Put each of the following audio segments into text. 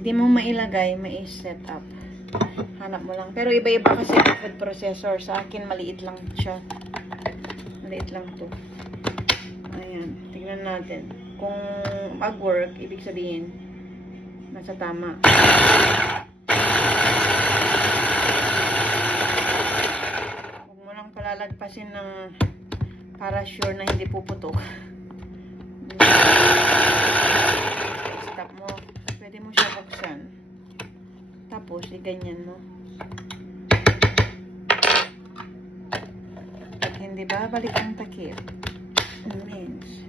di mo mailagay, mai-set up. Hanap mo lang. Pero iba-iba kasi food processor. Sa akin, maliit lang siya. Maliit lang to. Ayan. Tingnan natin. Kung mag-work, ibig sabihin, nasa tama. Huwag mo lang palalagpasin ng para sure na hindi puputok. Stop mo. Pwede mo siya buksan. Tapos, ganyan mo. At hindi babalik ang takip. Means.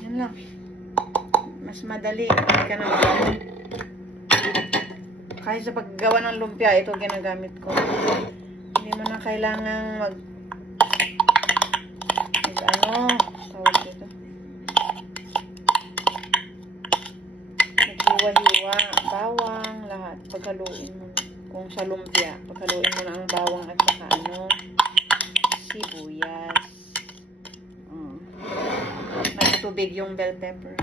Yan lang. Mas madali. Hindi ka na magamit. Kahit sa paggawa ng lumpia, ito ginagamit ko. Hindi mo na kailangan tawag dito. Naghiwa-hiwa, bawang, lahat. Paghaluin mo. Kung sa lumpia, paghaluin mo na ang bawang at saka sibuyas. Nagtubig yung bell pepper.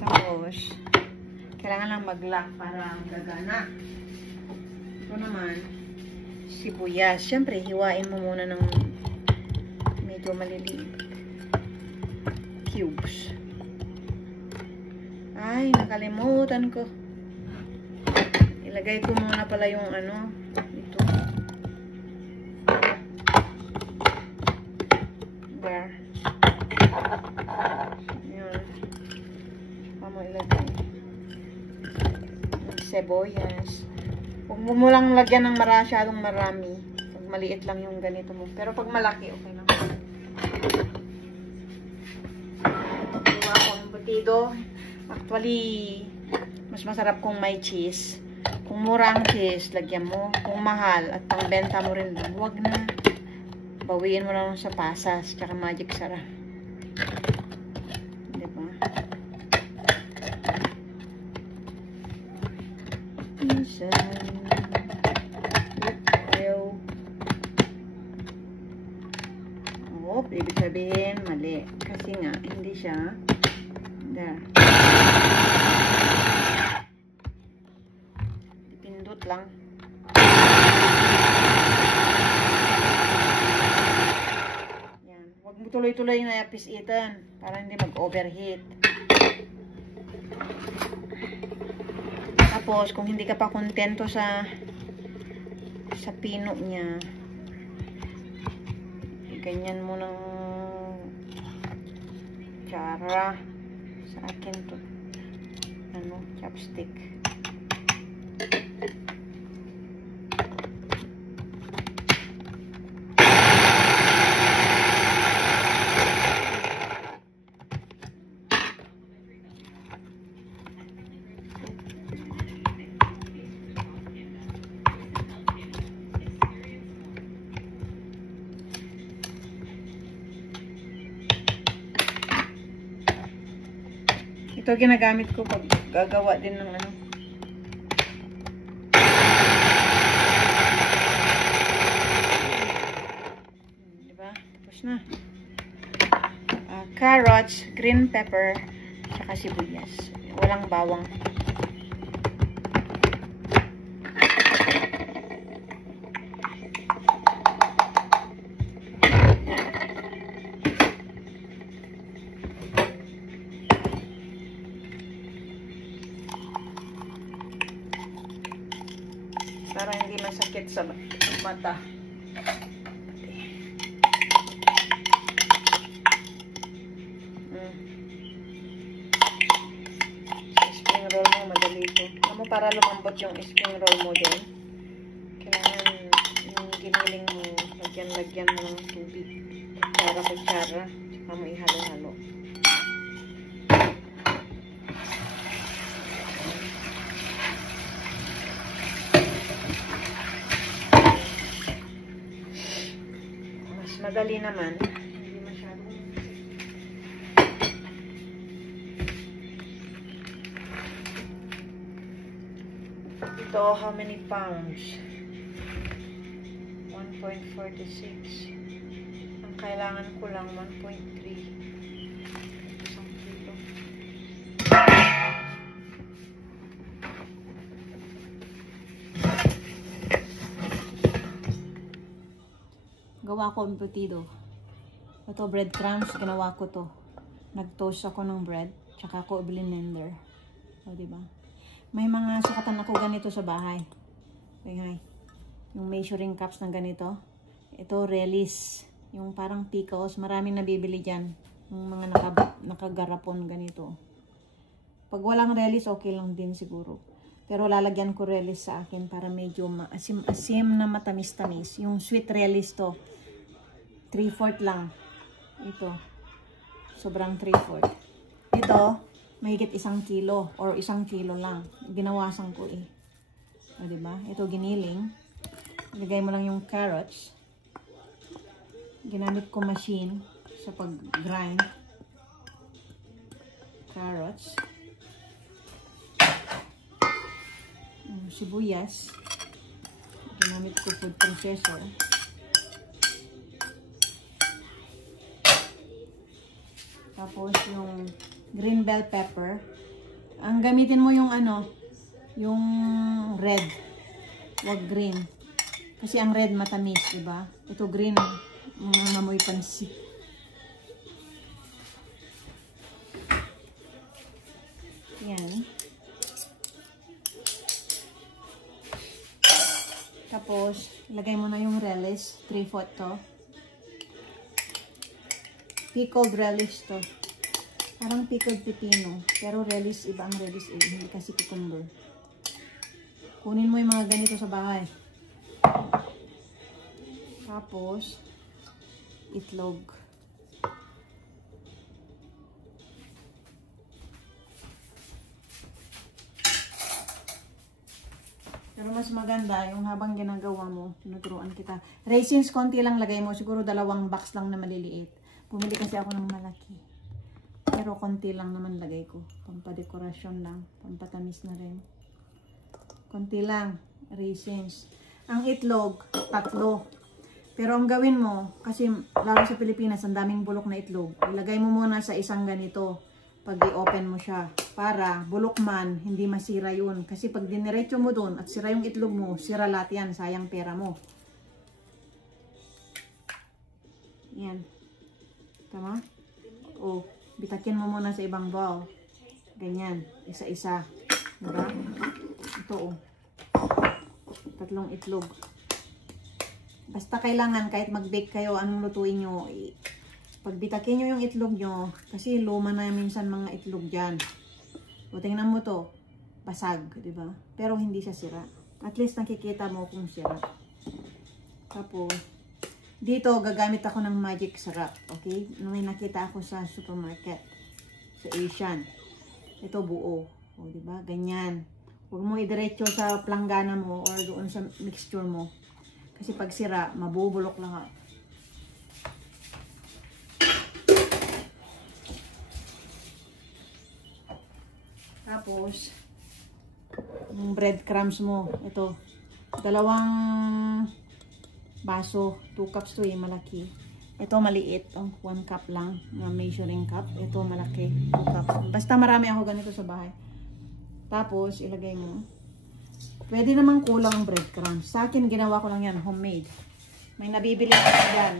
Tapos, kailangan lang mag-lock para gagana. Ito naman, sibuyas. Siyempre, hiwain mo muna ng medyo maliliit. Cubes. Ay, nakalimutan ko. Ilagay ko muna pala yung ito. There. Yun. Saka mo ilagay. Sibuyas. Huwag mo lang lagyan ng masyadong marami. Pag maliit lang yung ganito mo. Pero pag malaki, okay lang. Diba kung butido, actually, mas masarap kung may cheese. Kung mura ang cheese, lagyan mo. Kung mahal at pangbenta mo rin lang, huwag na. Bawiin mo lang sa pasas, tsaka magic sarap. Diba? Isa. Ibig sabihin, mali. Kasi nga, hindi siya. There. Pindot lang. Yan. Huwag mo tuloy-tuloy na pisitan para hindi mag-overheat. Tapos, kung hindi ka pa kontento sa pino niya, ganyan mo ng tsara. Sa akin to chopstick. Ito ginagamit ko pag gagawa din ng diba? Tapos na. Carrots, green pepper, saka sibuyas. Walang bawang. Para hindi masakit sa mata. Spring roll mo, madali ito. Alam mo, para lumambot yung spring roll mo din, kailangan yung giniling mo, lagyan mo ng tubig. Kutsara, saka mo ihalo-halo. Madali naman. Hindi masyadong. Ito, how many pounds? 1.46. Ang kailangan ko lang 1.3. Isang kilo. Gawa ko embutido. Ito, breadcrumbs. Ginawa ko to. Nag-toast ako ng bread. Tsaka ko blender. O, diba? May mga sukatan ako ganito sa bahay. Okay, yung measuring cups na ganito. Ito, Relis. Yung parang pickles. Maraming nabibili dyan. Yung mga nakagarapon ganito. Pag walang Relis, okay lang din siguro. Pero lalagyan ko Relis sa akin para medyo asim na matamis-tamis. Yung sweet Relis to. 3/4 lang. Ito. Sobrang 3/4. Ito, mahigit 1 kilo or 1 kilo lang. Ginawasan ko eh. O, diba? Ito giniling. Ilagay mo lang yung carrots. Ginamit ko machine sa pag-grind. Carrots. Sibuyas. Ginamit ko food processor. Tapos yung green bell pepper. Ang gamitin mo yung ano, yung red. Wag green. Kasi ang red matamis, diba? Ito green, mga mamoy pansi. Yan. Tapos, ilagay mo na yung relish. 3/4 to. Pickled relish to. Parang pickled pepino. Pero relish, iba ang relish. Hindi kasi cucumber. Kunin mo yung mga ganito sa bahay. Tapos, itlog. Pero mas maganda yung habang ginagawa mo, tinuturuan kita. Raisins, konti lang lagay mo. Siguro 2 box lang na maliliit. Bumili kasi ako ng malaki. Pero konti lang naman lagay ko. Pampadekorasyon lang. Pampatamis na rin. Konti lang. Raisins. Ang itlog, 3. Pero ang gawin mo, kasi lalo sa Pilipinas, ang daming bulok na itlog. Ilagay mo muna sa isang ganito. Pag i-open mo siya. Para bulok man, hindi masira yun. Kasi pag diniretso mo dun at sira yung itlog mo, sira lahat yan. Sayang pera mo. Yan. Tama? O, bitakin mo muna sa ibang bowl. Ganyan. Isa-isa. Diba? Ito o. 3 itlog. Basta kailangan kahit mag-bake kayo, anong lutuin nyo, pagbitakin nyo yung itlog nyo, kasi luma na minsan mga itlog dyan. O, tingnan mo to. Basag, diba? Pero hindi siya sira. At least nakikita mo kung sira. Tapos, dito, gagamit ako ng magic syrup. Okay? May nakita ako sa supermarket. Sa Asian. Ito buo. O, diba? Ganyan. Huwag mo idiretso sa planggana mo or doon sa mixture mo. Kasi pag sira, mabubulok lahat. Tapos, yung breadcrumbs mo. Ito. 2 baso, 2 cups to malaki. Ito maliit, 1 cup lang, na measuring cup. Ito malaki, 2 cups. Basta marami ako ganito sa bahay. Tapos, ilagay mo. Pwede namang kulang ang breadcrumbs. Sa akin, ginawa ko lang yan, homemade. May nabibili ako dyan.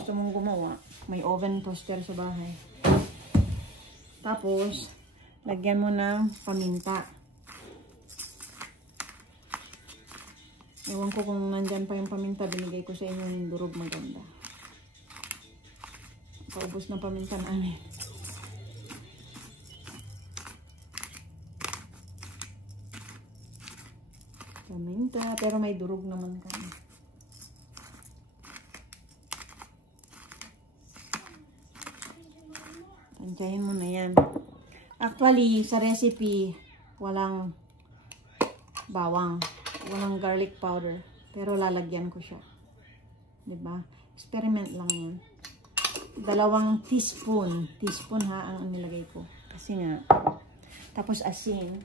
Gusto mong gumawa. May oven toaster sa bahay. Tapos, lagyan mo ng paminta. Ewan ko kung nandyan pa yung paminta, binigay ko sa inyo yung durog maganda. Paubos na paminta namin. Paminta, pero may durog naman kami. Tansyahin mo na yan. Actually, sa recipe, walang bawang. Walang garlic powder. Pero lalagyan ko siya. Diba? Experiment lang yun. 2 teaspoon. Teaspoon ha, ang nilagay ko. Kasi nga. Tapos asin.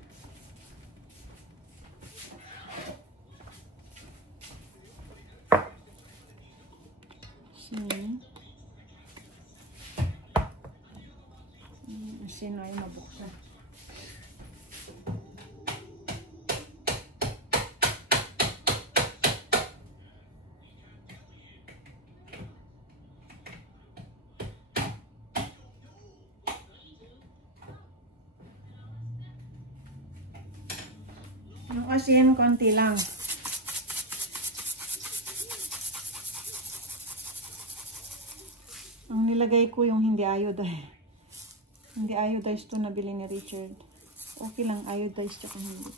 asin ay mabuksan. Yung asin, konti lang. Ang nilagay ko yung hindi iodized. Hindi iodized to nabili ni Richard. Okay lang, iodized tsaka hindi.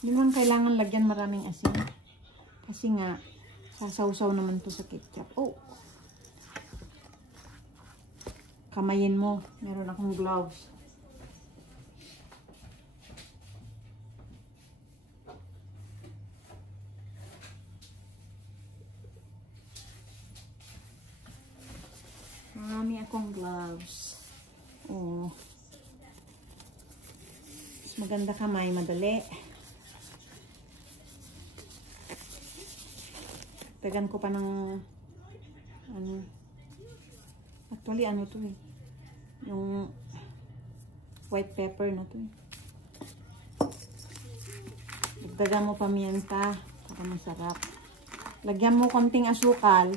Hindi naman kailangan lagyan maraming asin. Kasi nga, sasawsaw naman to sa ketchup. Oh! Kamayin mo. Meron akong gloves. Marami akong gloves. Oh. Mas maganda kamay, madali. Tagan ko pa ng ano. Actually, ano to eh. Yung white pepper na to eh. Dagdagan mo pamienta para masarap. Lagyan mo konting asukal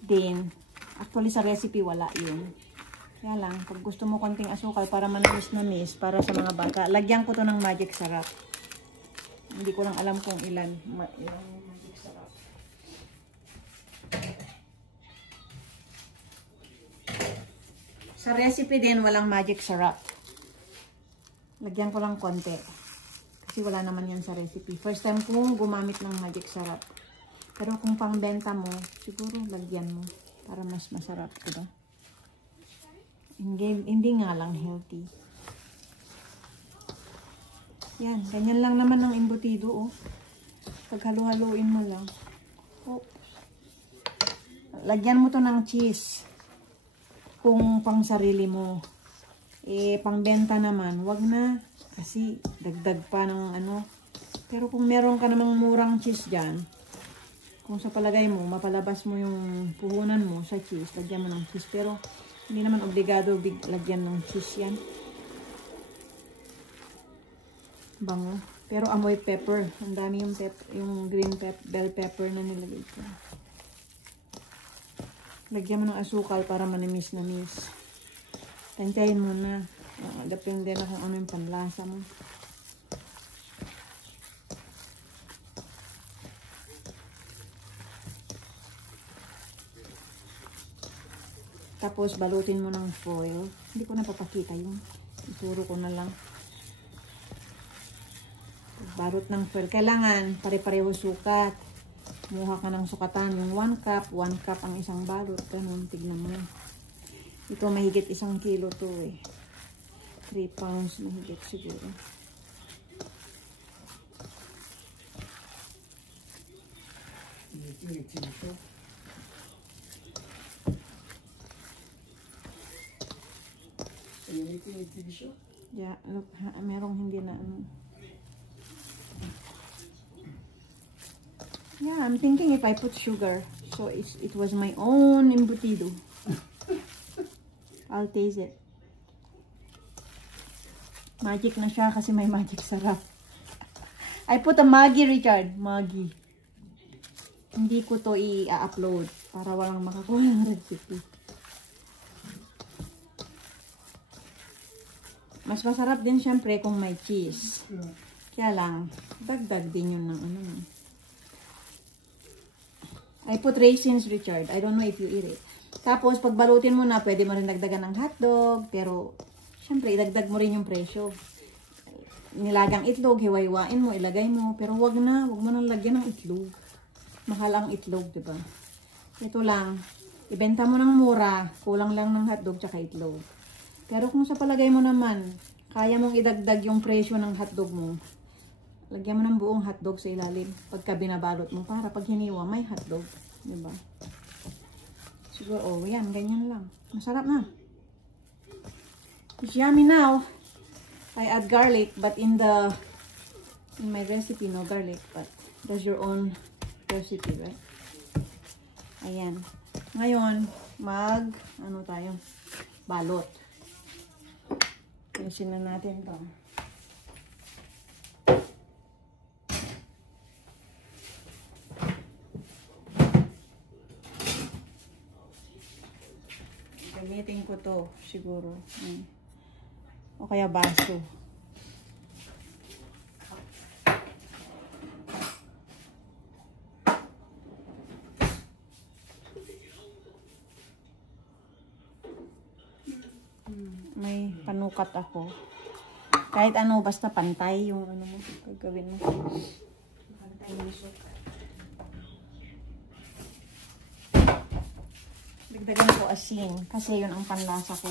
din. Actually, sa recipe, wala yun. Kaya lang, pag gusto mo konting asukal para manamis-namis, para sa mga bata, lagyan ko to ng magic sarap. Hindi ko lang alam kung ilan magic sarap. Sa recipe din, walang magic sarap. Lagyan ko lang konti. Kasi wala naman yan sa recipe. First time kong gumamit ng magic sarap. Pero kung pangbenta mo, siguro lagyan mo. Para mas masarap, diba? Hindi nga lang healthy. Yan, ganyan lang naman ang embutido, oh. Paghalu-haluin mo lang. Oh. Lagyan mo to ng cheese. Kung pang sarili mo. Eh, pangbenta naman, wag na. Kasi, dagdag pa ng ano. Pero kung meron ka namang murang cheese dyan, kung sa palagay mo, mapalabas mo yung puhunan mo sa cheese, lagyan mo ng cheese. Pero, hindi naman obligado lagyan ng cheese yan. Bango. Pero amoy pepper. Ang dami yung green bell pepper na nilagay ko. Lagyan mo ng asukal para manamis-namis. Tantayin mo na. Depende na kung ano yung panlasa mo. Tapos, balutin mo ng foil. Hindi ko napapakita yun. Ituro ko na lang. Balot ng foil. Kailangan, pare-pareho sukat. Kumuha ka ng sukatan. Yung 1 cup, 1 cup ang isang balot. Ganun, tignan mo. Ito, mahigit 1 kilo to eh. 3 pounds mahigit siguro. Yeah, look, merong hindi na ano. Yeah, I'm thinking if I put sugar, so it was my own embutido. I'll taste it. Magic na siya kasi may magic sarap. I put a Maggi, Richard. Maggi. Hindi ko to i-upload para walang makakuha ng recipe. Mas masarap din syempre kung may cheese. Kaya lang, dagdag din yun ng ano. I put raisins, Richard. I don't know if you eat it. Tapos, pag balutin mo na, pwede mo rin dagdagan ng hotdog. Pero, syempre, idagdag mo rin yung presyo. Nilagang itlog, hiwa-hiwain mo, ilagay mo. Pero wag na, wag mo nang lagyan ng itlog. Mahal ang itlog, diba? Ito lang, ibenta mo ng mura, kulang lang ng hotdog tsaka itlog. Pero kung sa palagay mo naman, kaya mong idagdag yung presyo ng hotdog mo, lagyan mo ng buong hotdog sa ilalim pagka binabalot mo para pag hiniwa may hotdog, diba? Siguro, oh, yan, ganyan lang. Masarap na. It's yummy now. I add garlic, but in my recipe, no garlic, but that's your own recipe, right? Ayan. Ngayon, ano tayo? Balot. Alisin na natin to. Gamitin ko to siguro. O kaya baso. May panukat ako. Kahit ano, basta pantay yung ano mo, gagawin mo. Pantay mo sukat. Dagdagan ko asin, kasi yun ang panlasa ko.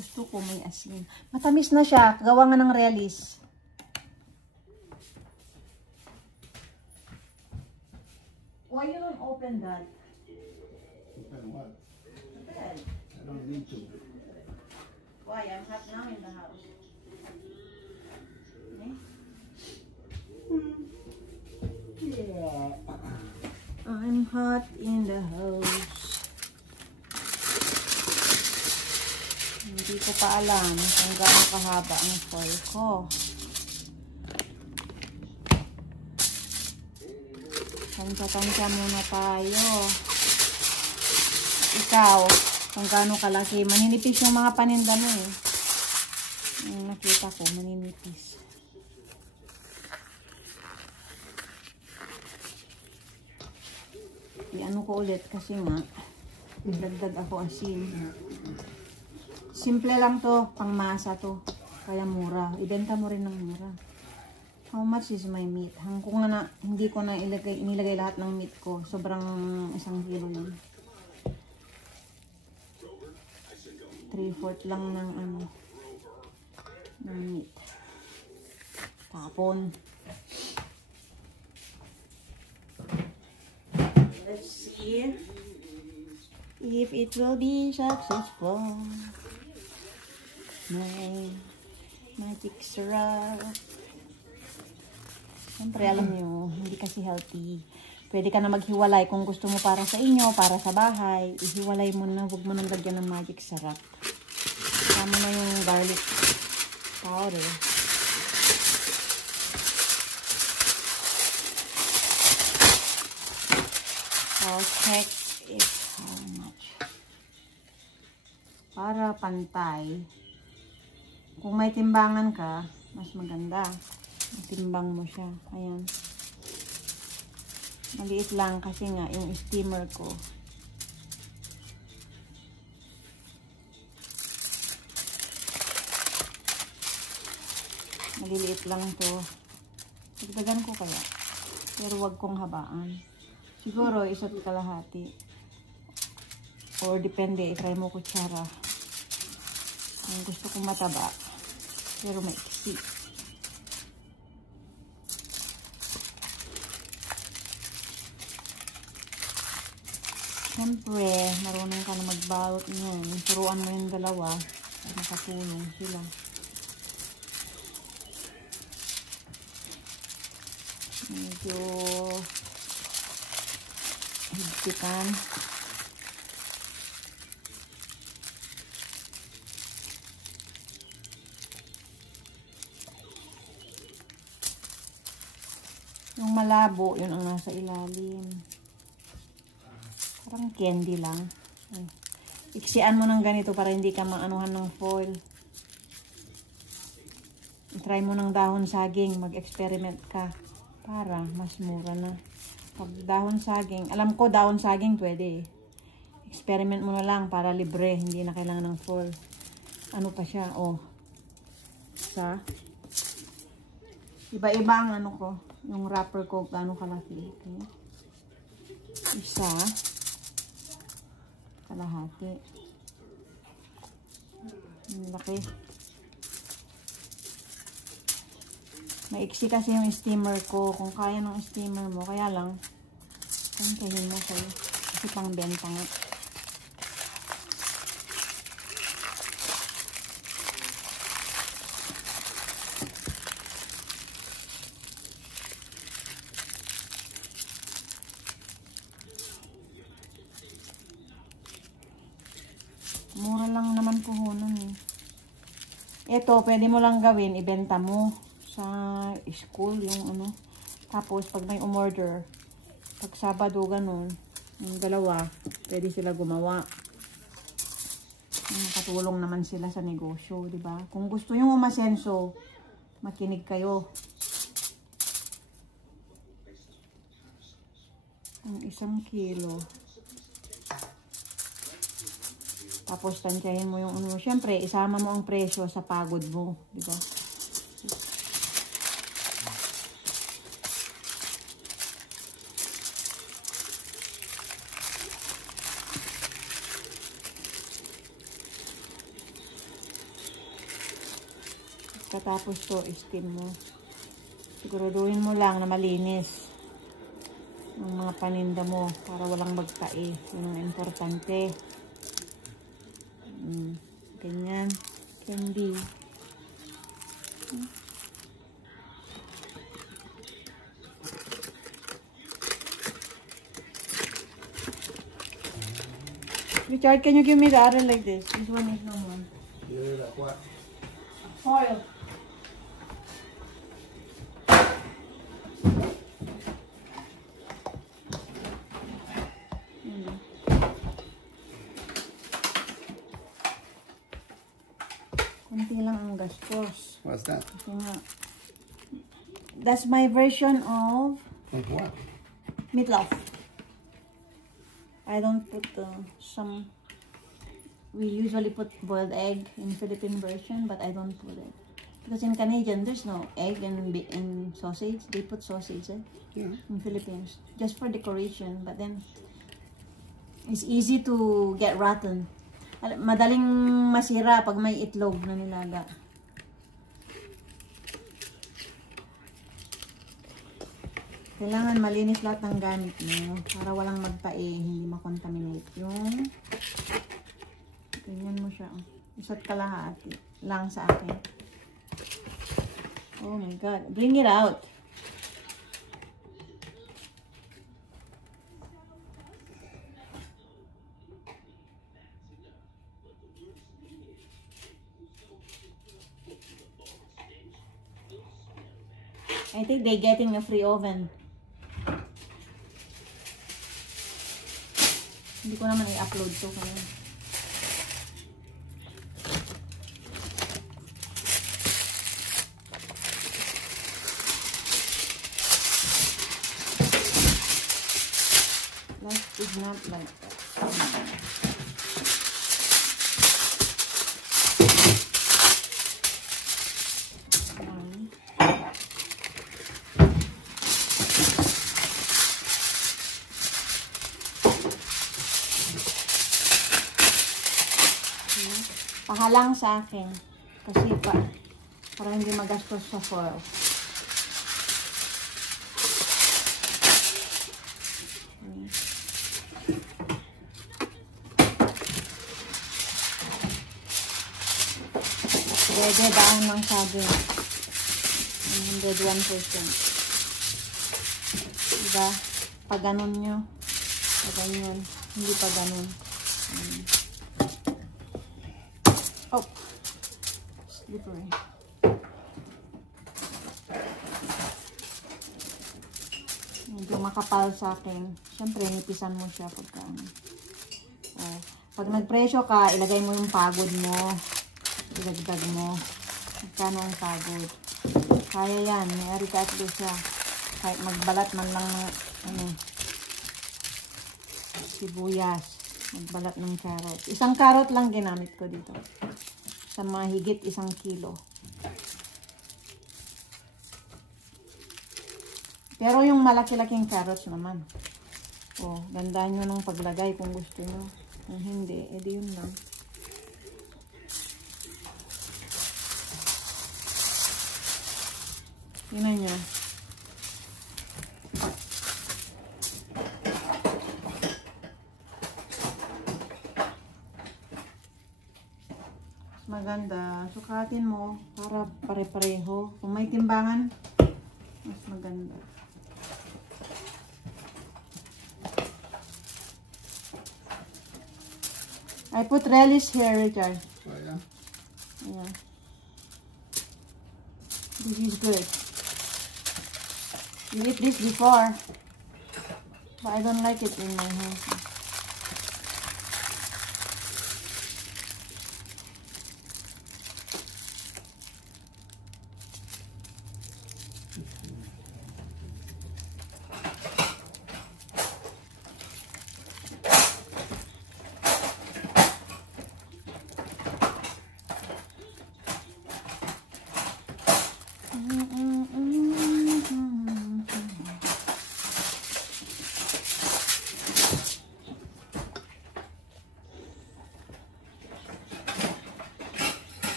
Gusto ko may asin. Matamis na siya, gawa nga ng realis. Why you don't open that? Open what? Open. I don't need to. Why? I'm hot now in the house. Okay? Yeah. I'm hot in the house. Hindi ko pa alam kung gaano kahaba ang foil ko. Tansya-tansya muna tayo. Ikaw, kung gaano kalaki. Maninipis yung mga paninda mo eh. Yung nakita ko, maninipis. I-ano ko ulit kasi nga, dagdag ako asin. Simple lang to, pangmasa to. Kaya mura. Ibenta mo rin ng mura. How much is my meat? Kung na, hindi ko na inilagay lahat ng meat ko. Sobrang 1 kilo lang. 3/4 lang ng ano, ng meat. Tapon. Let's see if it will be successful. My magic syrup. Siyempre, alam nyo, hindi kasi healthy. Pwede ka na maghiwalay kung gusto mo para sa inyo, para sa bahay. Ihiwalay mo na, huwag mo nang lagyan ng magic syrup. Tama na yung garlic powder. I'll check if how much. Para pantay. Kung may timbangan ka, mas maganda. Timbang mo siya. Ayan. Maliit lang kasi nga yung steamer ko. Maliliit lang to. Dagdagan ko kaya. Pero wag kong habaan. Siguro, 1 kalahati. Or depende, i-try mo kutsara. Ang gusto kong mataba. Pero maiksi. Siyempre, marunong ka na magbalot niyan. Turuan mo yung dalawa. At makatulong sila. Medyo higpitan. Yung malabo, yun ang nasa ilalim. Parang candy lang. Iksian mo ng ganito para hindi ka maanuhan ng foil. I-try mo ng dahon saging. Mag-experiment ka. Para mas mura na. Pag dahon saging, alam ko dahon saging pwede. Experiment mo na lang para libre. Hindi na kailangan ng foil. Ano pa siya? Oh. Isa. Iba-iba ang ano ko. Yung wrapper ko, gaano kalaki. Okay. Isa. Kalahati. Ang laki. Maiksi kasi yung steamer ko. Kung kaya ng steamer mo, kaya lang, kantahin mo sa'yo. Kasi pang benta nga. Mura lang naman puhunan eh. Ito, pwede mo lang gawin, ibenta mo sa school, yung ano. Tapos, pag may umorder, pag Sabado, ganun, yung dalawa, pwede sila gumawa. Makatulong naman sila sa negosyo, di ba? Kung gusto nyo umasenso, makinig kayo. Ang 1 kilo. Tapos, tansyahin mo yung ano. Siyempre, isama mo ang presyo sa pagod mo, di ba? Katapos to, steam mo. Siguraduhin mo lang na malinis ang mga paninda mo para walang magtae. Yun ang importante. Ganyan. Candy. Richard, can you give me the other like this? This one is no more. Yeah, that what? Foil. Kunti lang ang gastos. What's that? Kasi nga, that's my version of Like what? meatloaf. I don't put some. We usually put boiled egg in Philippine version, but I don't put it because in Canadian there's no egg and sausage. They put sausage Yeah. in Philippines just for decoration, but then it's easy to get rotten. Madaling masira pag may itlog na nilaga. Kailangan malinis lahat ng gamit mo para walang magtae, hindi makontaminate. Yung ganyan mo siya. Isa't kalahati lang sa akin. Oh my God. Bring it out. I think they're getting a free oven. Hindi ko naman i-upload to kaya. Life is not like that. Pahalang sa akin kasi para hindi magastos sa foil. Dede daan lang sabi 101%. Diba? Pag ganun nyo, pag ganyan, hindi pa ganun. Oh, slippery. Medyo makapal sa akin. Siyempre, nipisan mo siya pagka oh. Pag nagpresyo ka, ilagay mo yung pagod mo. Ilagdag mo. Magkano ang pagod. Kaya yan. Mayari ka at siya. Kahit magbalat man lang ng sibuyas. Magbalat ng carrot. 1 carrot lang ginamit ko dito. Sa mahigit 1 kilo. Pero yung malaki-laking carrots naman. Oh, gandaan nyo ng paglagay kung gusto nyo. Kung hindi, edi yun lang. Tingnan nyo. Maganda. Sukatin mo para pare-pareho. Kung may timbangan, mas maganda. I put relish here, Richard. Oh, yeah? Yeah. good. You eat this before, but I don't like it in my house.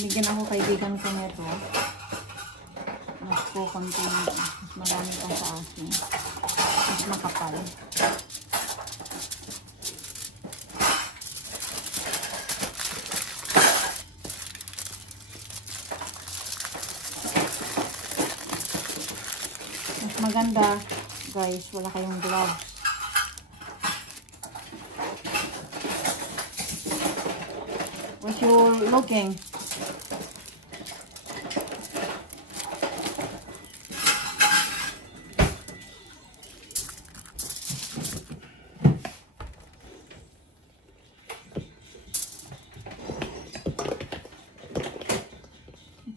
Binigyan ako kaibigan ko nito. Mas po konti, mas marami pa sa akin. Mas makapal. Mas maganda, guys, wala kayong gloves. What you're looking?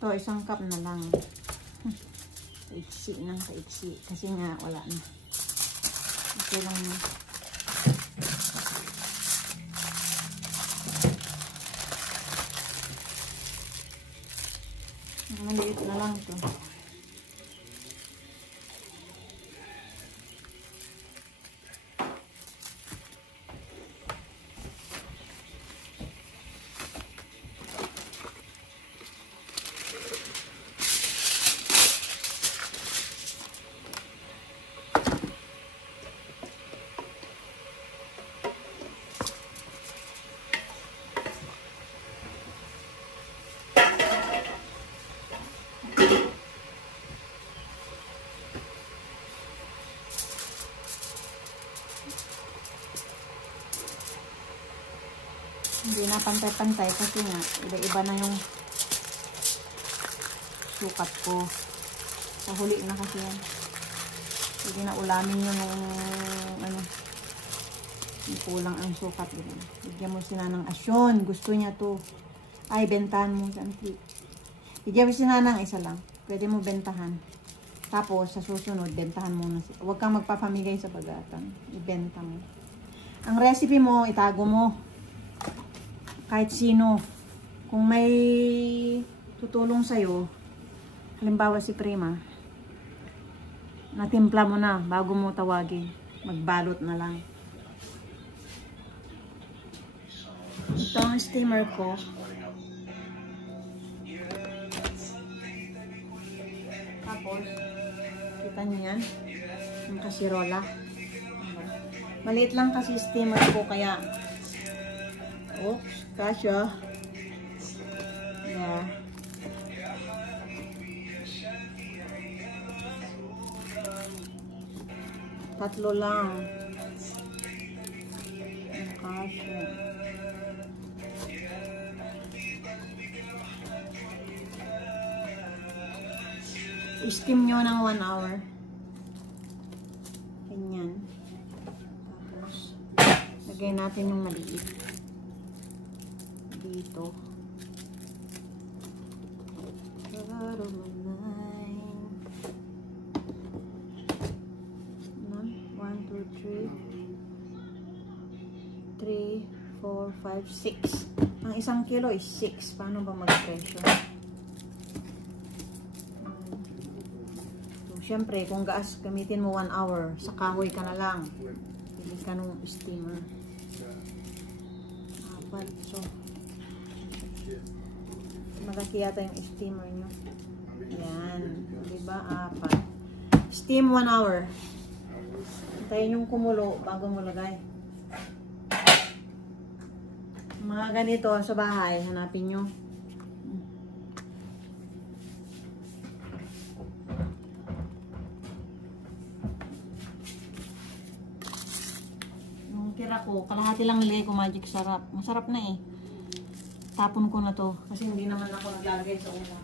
Ito, isang cup na lang. Kaiksi ng kaiksi. Kasi nga, wala na. Okay lang na. Maliit na lang ito. Hindi na pantay-pantay kasi nga iba-iba na yung sukat ko. Sa huli na kasi yan. Hindi na ulamin yun ng ano, yung kulang ang sukat. Bigyan mo sila ng asyon. Gusto niya to. Ay, bentahan mo. Bigyan mo sila ng isa lang. Pwede mo bentahan. Tapos, sa susunod, bentahan mo na. Huwag kang magpapamigay sa bagatan. Ibenta mo. Ang recipe mo, itago mo. Kahit sino. Kung may tutulong sa'yo, halimbawa si Prima, natimpla mo na bago mo tawagin. Magbalot na lang. Ito ang steamer ko. Tapos, kita niyo yan? Yung kasirola. Maliit lang kasi steamer ko, kaya oops, kasya. Yeah. Tatlo lang. Kasya. I-steam nyo ng 1 hour. Ganyan. Tapos, lagay natin yung maliit. Dito. 3, 4, 5, 6. Ang isang kilo is 6. Paano ba mag-presyo? So, syempre, kung gas, gamitin mo 1 hour. Sa kahoy ka na lang. Pili ka nung steamer. Apat. So, malaki yata yung steamer nyo. Yan. Diba? Apat. Steam 1 hour. Hintayin yung kumulo bago mo lagay. Mga ganito sa bahay, hanapin nyo. Yung tira ko, kalahati lang nilagay ko magic sarap. Masarap na eh. Tapon ko na to kasi hindi naman ako naglalagay sa ulam.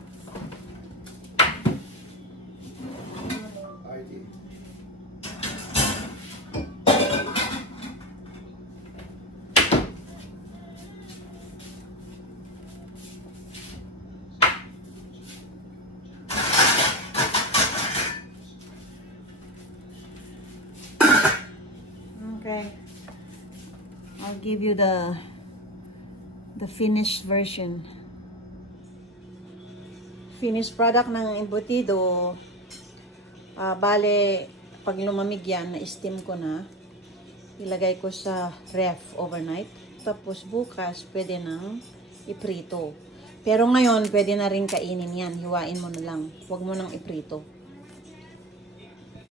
I'll give you the finished version. Finished product ng embutido. Bale, pag lumamig yan, na-steam ko na. Ilagay ko sa ref overnight. Tapos bukas, pwede nang iprito. Pero ngayon, pwede na rin kainin yan. Hiwain mo na lang. Huwag mo nang iprito.